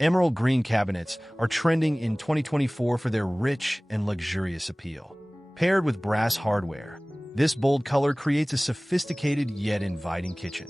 Emerald green cabinets are trending in 2024 for their rich and luxurious appeal. Paired with brass hardware, this bold color creates a sophisticated yet inviting kitchen.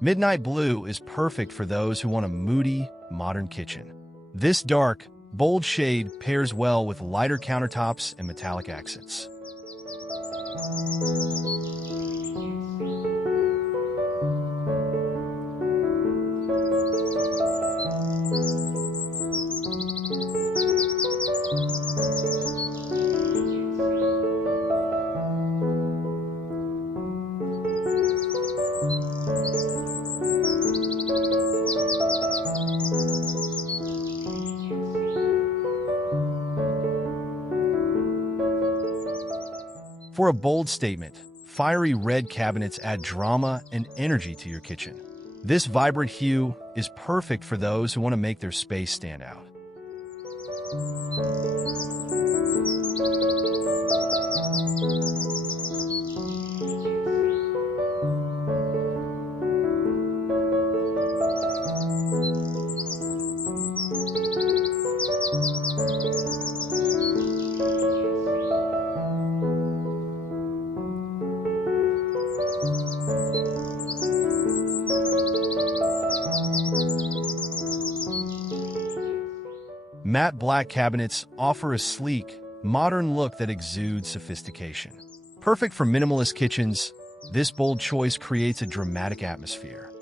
Midnight blue is perfect for those who want a moody, modern kitchen. This dark, bold shade pairs well with lighter countertops and metallic accents. For a bold statement, fiery red cabinets add drama and energy to your kitchen. This vibrant hue is perfect for those who want to make their space stand out. Matte black cabinets offer a sleek, modern look that exudes sophistication. Perfect for minimalist kitchens, this bold choice creates a dramatic atmosphere.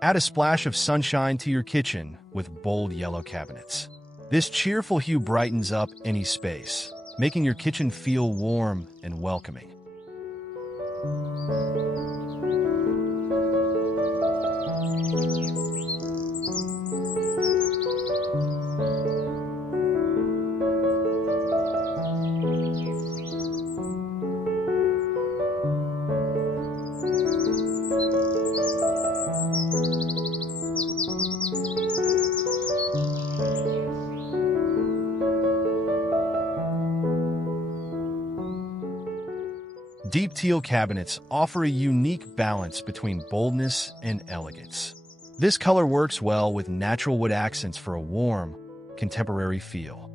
Add a splash of sunshine to your kitchen with bold yellow cabinets. This cheerful hue brightens up any space, making your kitchen feel warm and welcoming. Deep teal cabinets offer a unique balance between boldness and elegance. This color works well with natural wood accents for a warm, contemporary feel.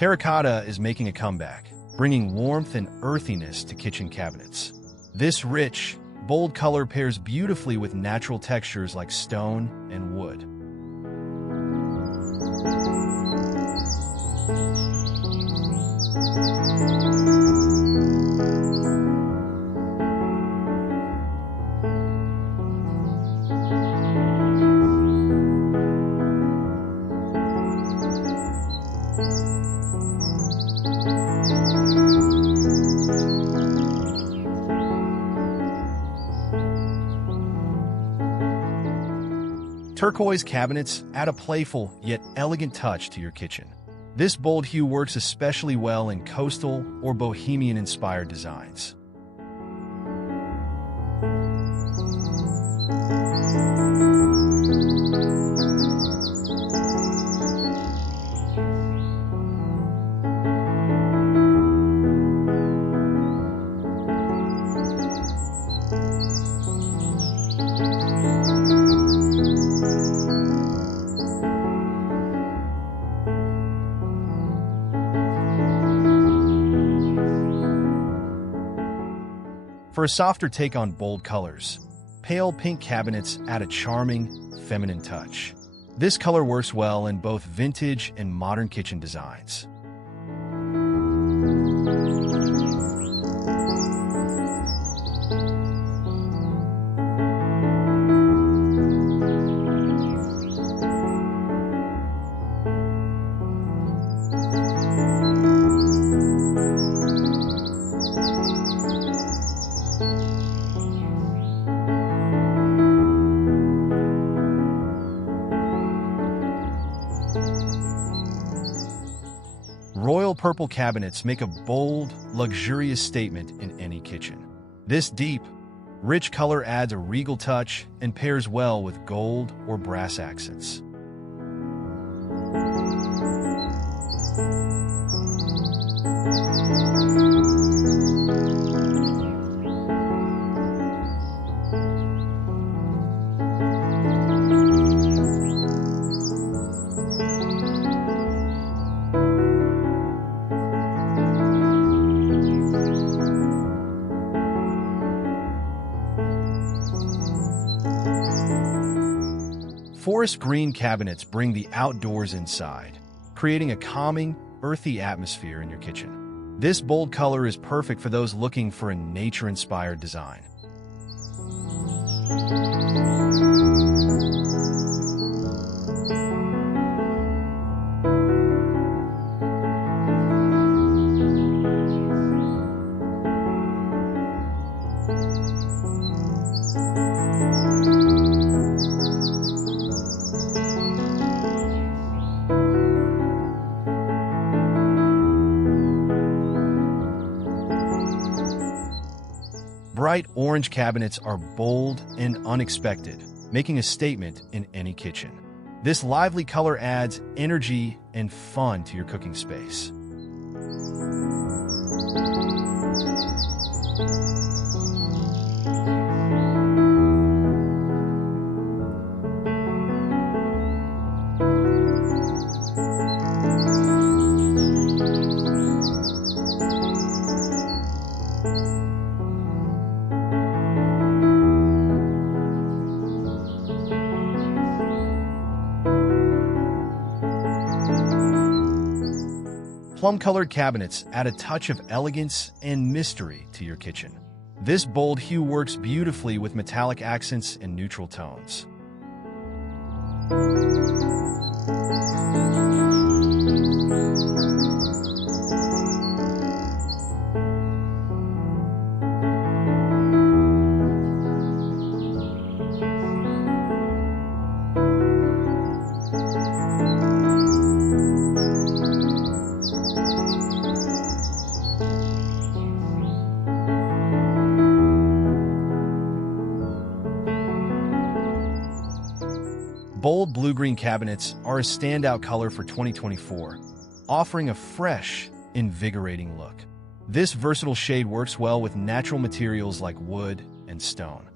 Terracotta is making a comeback, bringing warmth and earthiness to kitchen cabinets. This rich, bold color pairs beautifully with natural textures like stone and wood. Turquoise cabinets add a playful yet elegant touch to your kitchen. This bold hue works especially well in coastal or bohemian-inspired designs. For a softer take on bold colors, pale pink cabinets add a charming, feminine touch. This color works well in both vintage and modern kitchen designs. Royal purple cabinets make a bold, luxurious statement in any kitchen. This deep, rich color adds a regal touch and pairs well with gold or brass accents. Forest green cabinets bring the outdoors inside, creating a calming, earthy atmosphere in your kitchen. This bold color is perfect for those looking for a nature-inspired design. Bright orange cabinets are bold and unexpected, making a statement in any kitchen. This lively color adds energy and fun to your cooking space. Plum-colored cabinets add a touch of elegance and mystery to your kitchen. This bold hue works beautifully with metallic accents and neutral tones. Bold blue-green cabinets are a standout color for 2024, offering a fresh, invigorating look. This versatile shade works well with natural materials like wood and stone.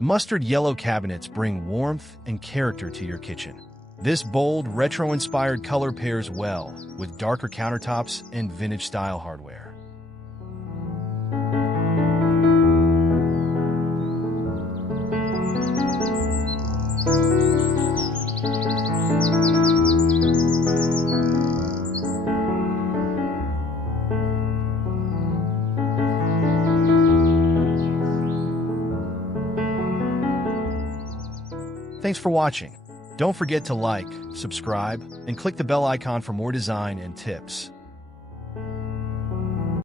Mustard yellow cabinets bring warmth and character to your kitchen. This bold, retro-inspired color pairs well with darker countertops and vintage-style hardware. Thanks for watching. Don't forget to like, subscribe, and click the bell icon for more design and tips.